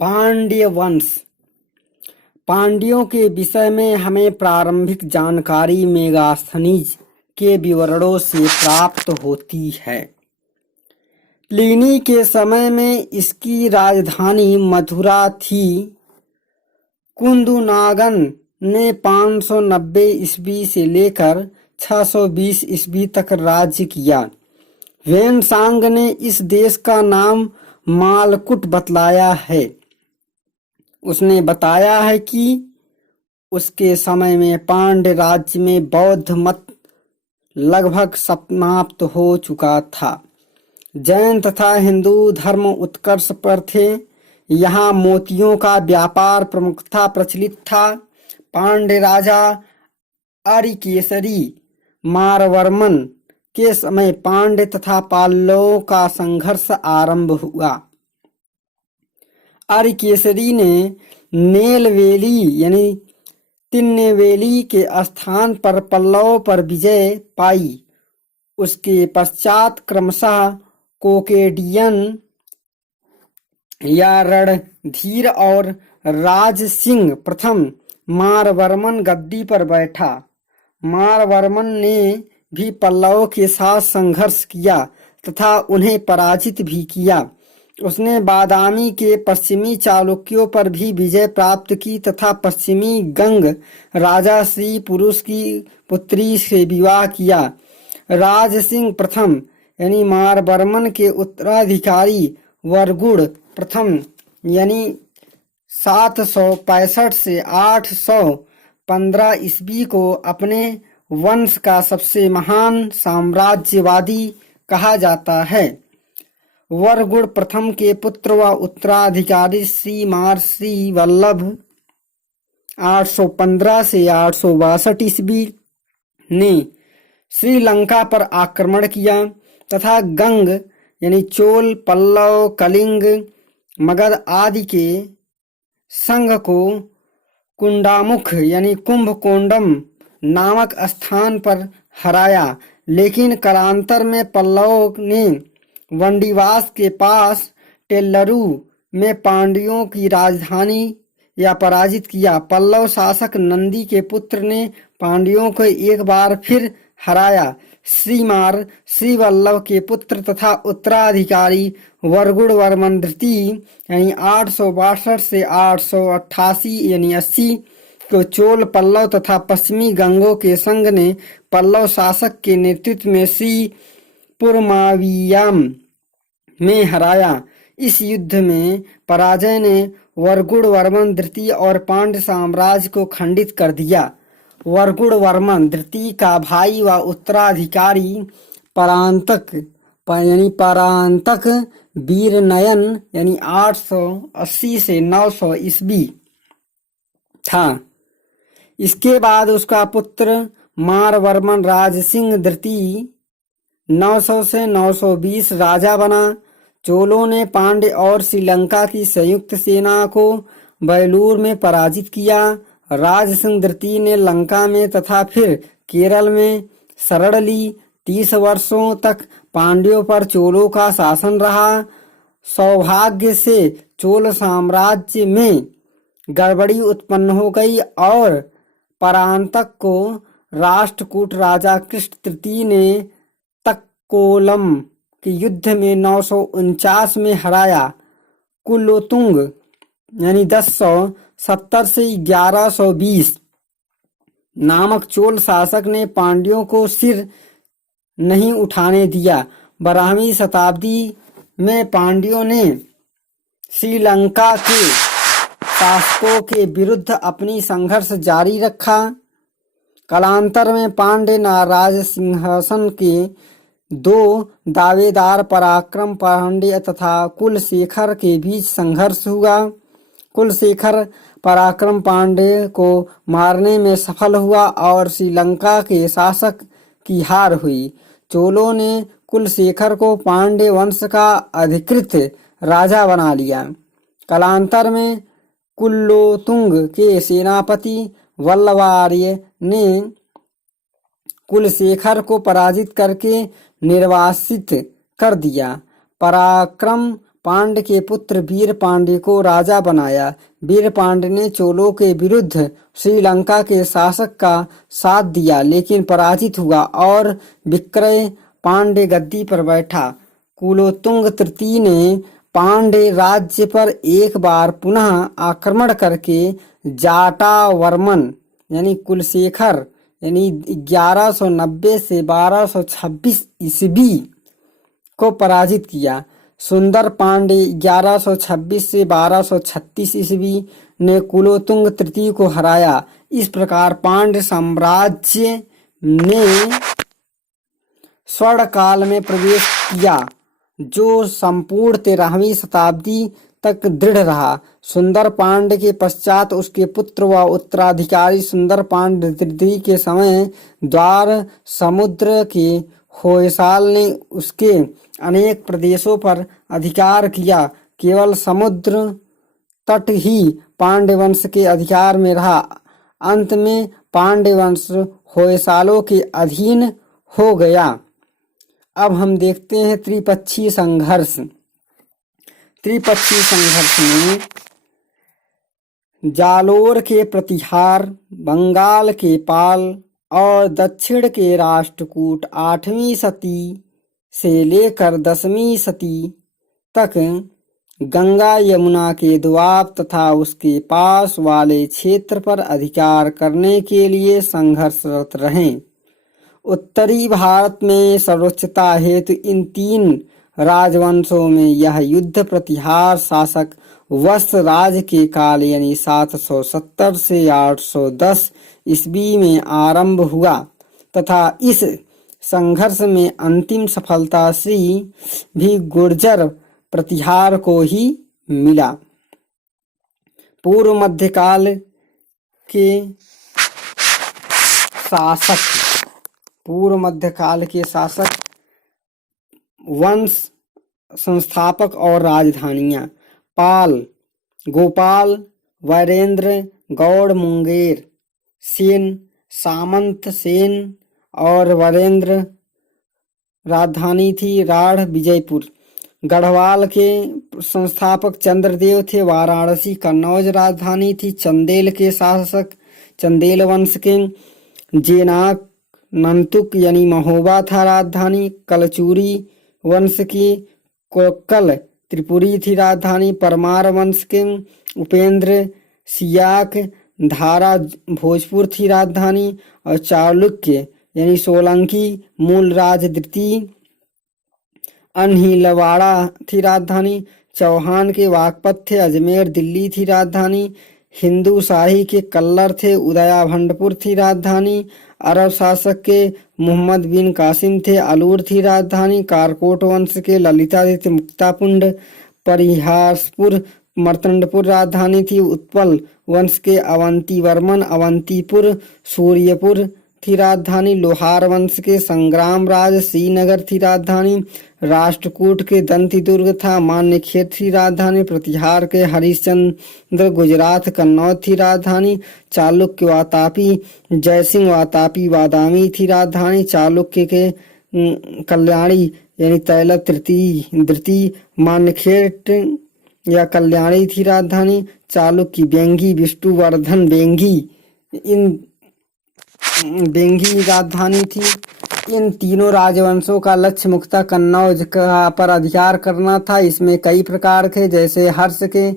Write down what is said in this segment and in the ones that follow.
पांड्य वंश। पांड्यों के विषय में हमें प्रारंभिक जानकारी मेगास्थनीज के विवरणों से प्राप्त होती है। प्लिनी के समय में इसकी राजधानी मथुरा थी। कुंदुनागन ने 590 ईस्वी से लेकर 620 ईस्वी तक राज्य किया। वेनसांग ने इस देश का नाम मालकुट बतलाया है। उसने बताया है कि उसके समय में पांड्य राज्य में बौद्ध मत लगभग समाप्त हो चुका था। जैन तथा हिंदू धर्म उत्कर्ष पर थे। यहाँ मोतियों का व्यापार प्रमुखता प्रचलित था। पांड्य राजा अरिकेसरी मारवर्मन के समय पांड्य तथा पाल्लवों का संघर्ष आरंभ हुआ। अरिकेसरी ने नेलवेली यानी तिन्नेवेली के स्थान पर पल्लवों पर विजय पाई। उसके पश्चात क्रमशः कोकेडियन या रणधीर और राज सिंह प्रथम मारवर्मन गद्दी पर बैठा। मारवर्मन ने भी पल्लवों के साथ संघर्ष किया तथा उन्हें पराजित भी किया। उसने बादामी के पश्चिमी चालुक्यों पर भी विजय प्राप्त की तथा पश्चिमी गंग राजा श्री पुरुष की पुत्री से विवाह किया। राज सिंह प्रथम यानी मारवर्मन के उत्तराधिकारी वरगुड़ प्रथम यानी 765 से 815 ईस्वी को अपने वंश का सबसे महान साम्राज्यवादी कहा जाता है। वरगुड़ प्रथम के पुत्र व उत्तराधिकारी श्री मार श्री वल्लभ 815 से 862 ईस्वी ने श्रीलंका पर आक्रमण किया तथा गंग यानी चोल, पल्लव, कलिंग, मगध आदि के संघ को कुंडामुख यानी कुंभकोंडम नामक स्थान पर हराया। लेकिन कालांतर में पल्लवों ने वंडीवास के पास टेल्लरू में पांड्यों की राजधानी या पराजित किया। पल्लव शासक नंदी के पुत्र ने पांड्यों को एक बार फिर हराया। श्रीमार श्रीवल्लभ के पुत्र तथा उत्तराधिकारी वरगुड़ वर्मन द्वितीय यानी 862 से 888 यानी 80 को चोल, पल्लव तथा पश्चिमी गंगों के संघ ने पल्लव शासक के नेतृत्व में श्री पुरमावियाम में हराया। इस युद्ध में पराजय ने वरगुड़ वर्मन द्वितीय और पांड्य साम्राज्य को खंडित कर दिया। वरगुड़ वर्मन द्वितीय का भाई व उत्तराधिकारी परांतक वीरनयन यानी 880 से 900 ईस्वी था। इसके बाद उसका पुत्र मारवर्मन राजसिंह द्वितीय 900 से 920 राजा बना। चोलों ने पांड्य और श्रीलंका की संयुक्त सेना को बेलूर में पराजित किया। राजसिंह द्वितीय ने लंका में तथा फिर केरल में शरण ली। 30 वर्षों तक पांड्यों पर चोलों का शासन रहा। सौभाग्य से चोल साम्राज्य में गड़बड़ी उत्पन्न हो गई और परांतक को राष्ट्रकूट राजा कृष्ण तृतीय ने तक्कोलम के युद्ध में 949 में हराया। कुलोतुंग यानी 1070 से 1120 नामक चोल शासक ने पांड्यों को सिर नहीं उठाने दिया। 12वीं शताब्दी में पांड्यों ने श्रीलंका के शासकों के विरुद्ध अपनी संघर्ष जारी रखा। कालांतर में पांड्य राज सिंहासन के 2 दावेदार पराक्रम पांड्य तथा कुलशेखर के बीच संघर्ष हुआ। कुलशेखर पराक्रम पांड्य को मारने में सफल हुआ और श्रीलंका के शासक की हार हुई। चोलों ने कुलशेखर को पांड्य वंश का अधिकृत राजा बना लिया। कालांतर में कुलोतुंग के सेनापति वल्लवार्य ने कुलशेखर को पराजित करके निर्वासित कर दिया। पराक्रम पांड्य के पुत्र वीर पांड्य को राजा बनाया। वीर पांड्य ने चोलों के विरुद्ध श्रीलंका के शासक का साथ दिया, लेकिन पराजित हुआ और विक्रय पांड्य गद्दी पर बैठा। कुलोत्तुंग तृतीय ने पांड्य राज्य पर एक बार पुनः आक्रमण करके जाटावर्मन यानी कुलशेखर यानी 1190 से 1226 ईस्वी को पराजित किया। सुंदर पांड्य 1126 से 1236 ईस्वी ने कुलोत्तुंग तृतीय को हराया। इस प्रकार पांड्य साम्राज्य ने स्वर्ण काल में प्रवेश किया, जो संपूर्ण 13वीं शताब्दी तक दृढ़ रहा। सुंदर पांड्य के पश्चात उसके पुत्र व उत्तराधिकारी सुंदर पांड्य तृतीय के समय द्वार समुद्र के होयसाल ने उसके अनेक प्रदेशों पर अधिकार किया। केवल समुद्र तट ही पांड्य वंश के अधिकार में रहा। अंत में पांड्य वंश होयसालों के अधीन हो गया। अब हम देखते हैं त्रिपक्षीय संघर्ष। त्रिपक्षीय संघर्ष में जालोर के प्रतिहार, बंगाल के पाल और दक्षिण के राष्ट्रकूट 8वीं सदी से लेकर 10वीं सदी तक गंगा यमुना के दोआब तथा उसके पास वाले क्षेत्र पर अधिकार करने के लिए संघर्षरत रहे। उत्तरी भारत में सर्वोच्चता हेतु इन 3 राजवंशों में यह युद्ध प्रतिहार शासक वत्सराज के काल यानी 770 से 810 ईस्वी में आरंभ हुआ तथा इस संघर्ष में अंतिम सफलता से भी गुर्जर प्रतिहार को ही मिला। पूर्व मध्यकाल के शासक वंश संस्थापक और राजधानियां पाल, गोपाल, वीरेंद्र, गौड़, मुंगेर, सेन, सामंत, सेन और वीरेंद्र। राजधानी थी राढ़, विजयपुर। गढ़वाल के संस्थापक चंद्रदेव थे। वाराणसी कन्नौज राजधानी थी। चंदेल के शासक चंदेल वंश के जेनाक नंतुक यानी महोबा था राजधानी। कलचूरी वंश की कोक्कल त्रिपुरी थी राजधानी। परमार वंश के उपेंद्र सियाक धारा भोजपुर थी राजधानी। और चालुक्य यानी सोलंकी मूलराज द्वितीय अनहिलवाड़ा थी राजधानी। चौहान के वाकपत थे अजमेर दिल्ली थी राजधानी। हिंदू शाही के कल्लर थे उदया भंडपुर थी राजधानी। अरब शासक के मोहम्मद बिन कासिम थे अलूर थी राजधानी। कारकोट वंश के ललितादित्य मुक्तापुंड परिहासपुर मर्तंडपुर राजधानी थी। उत्पल वंश के अवंती वर्मन अवंतीपुर सूर्यपुर थी राजधानी। लोहार वंश के संग्रामराज श्रीनगर थी राजधानी। राष्ट्रकूट के दंती दुर्ग था मान्यखेत थी राजधानी। प्रतिहार के हरिश्चंद्र गुजरात कन्नौज थी राजधानी। चालुक्य वातापी जयसिंह वातापी बादामी थी राजधानी। चालुक्य के कल्याणी यानी तैलप द्वितीय मान्यखेट या कल्याणी थी राजधानी। चालुक्य बेंगी विष्णुवर्धन बेंगी राजधानी थी। इन तीनों राजवंशों का लक्ष्य मुख्यतः कन्नौज पर अधिकार करना था। इसमें कई प्रकार थे, जैसे हर्ष के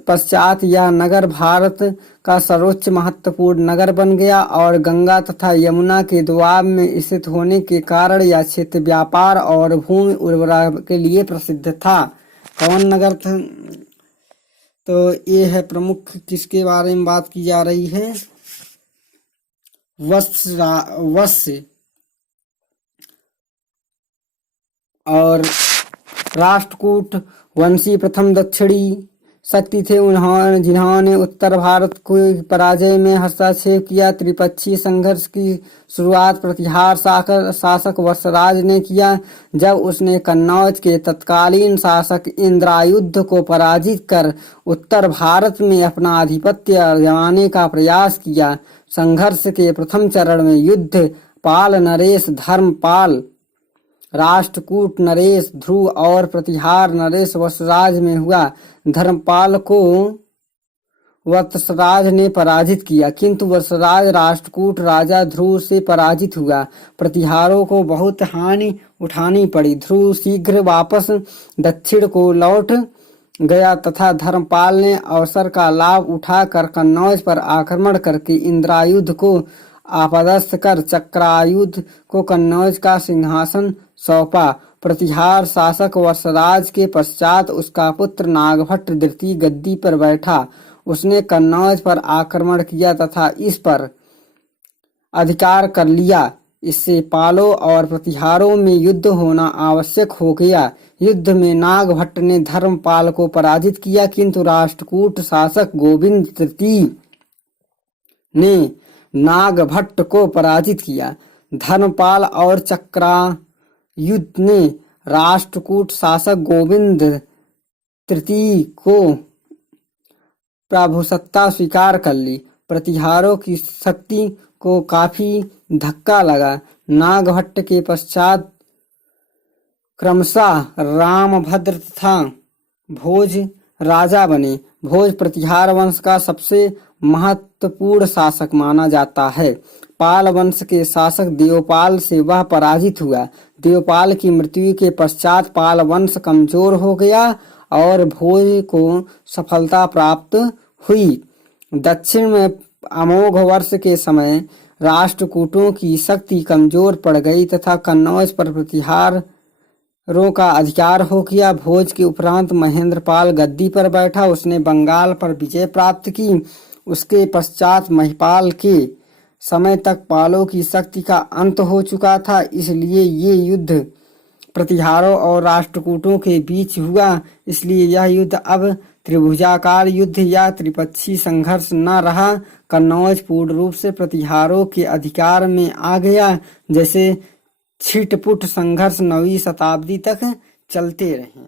पश्चात यह नगर भारत का सर्वोच्च महत्वपूर्ण नगर बन गया और गंगा तथा यमुना के दोआब में स्थित होने के कारण यह क्षेत्र व्यापार और भूमि उर्वरा के लिए प्रसिद्ध था। कौन नगर था? तो ये है प्रमुख किसके बारे में बात की जा रही है? वत्स और राष्ट्रकूट वंशी प्रथम दक्षिणी शक्ति थे जिन्होंने उत्तर भारत को पराजय में हस्तक्षेप किया। त्रिपक्षीय संघर्ष की शुरुआत प्रतिहार शासक वत्सराज ने किया, जब उसने कन्नौज के तत्कालीन शासक इंद्रायुध को पराजित कर उत्तर भारत में अपना आधिपत्य जमाने का प्रयास किया। संघर्ष के प्रथम चरण में युद्ध पाल नरेश धर्मपाल राष्ट्रकूट नरेश ध्रुव और प्रतिहार नरेश वत्सराज में हुआ। धर्मपाल को वत्सराज ने पराजित किया, किंतु वत्सराज राष्ट्रकूट राजा ध्रुव से पराजित हुआ। प्रतिहारों को बहुत हानि उठानी पड़ी। ध्रुव शीघ्र वापस दक्षिण को लौट गया तथा धर्मपाल ने अवसर का लाभ उठाकर कन्नौज पर आक्रमण करके इंद्रायुध को आपदस्थ कर चक्रायुध को कन्नौज का सिंहासन सौंपा। प्रतिहार शासक वत्सराज के पश्चात उसका पुत्र नागभट्ट द्वितीय गद्दी पर बैठा। उसने कन्नौज पर आक्रमण किया तथा इस पर अधिकार कर लिया। इससे पालों और प्रतिहारों में युद्ध होना आवश्यक हो गया। युद्ध में नागभट्ट ने धर्मपाल को पराजित किया, किंतु राष्ट्रकूट शासक गोविंद तृतीय ने नागभट्ट को पराजित किया। धर्मपाल और चक्रायुध ने राष्ट्रकूट शासक गोविंद तृतीय को प्रभुसत्ता स्वीकार कर ली। प्रतिहारों की शक्ति को काफी धक्का लगा। नागभट्ट के पश्चात क्रमशः रामभद्र तथा भोज राजा बने। भोज प्रतिहार वंश का सबसे महत्वपूर्ण शासक माना जाता है। पाल वंश के शासक देवपाल से वह पराजित हुआ। देवपाल की मृत्यु के पश्चात पाल वंश कमजोर हो गया और भोज को सफलता प्राप्त हुई। दक्षिण में अमोघ वर्ष के समय राष्ट्रकूटों की शक्ति कमजोर पड़ गई तथा कन्नौज पर प्रतिहारों का अधिकार हो गया। भोज के उपरांत महेंद्रपाल गद्दी पर बैठा। उसने बंगाल पर विजय प्राप्त की। उसके पश्चात महिपाल के समय तक पालों की शक्ति का अंत हो चुका था, इसलिए ये युद्ध प्रतिहारों और राष्ट्रकूटों के बीच हुआ। इसलिए यह युद्ध अब त्रिभुजाकार युद्ध या त्रिपक्षीय संघर्ष न रहा। कन्नौज पूर्ण रूप से प्रतिहारों के अधिकार में आ गया। जैसे छिटपुट संघर्ष 9वीं शताब्दी तक चलते रहे।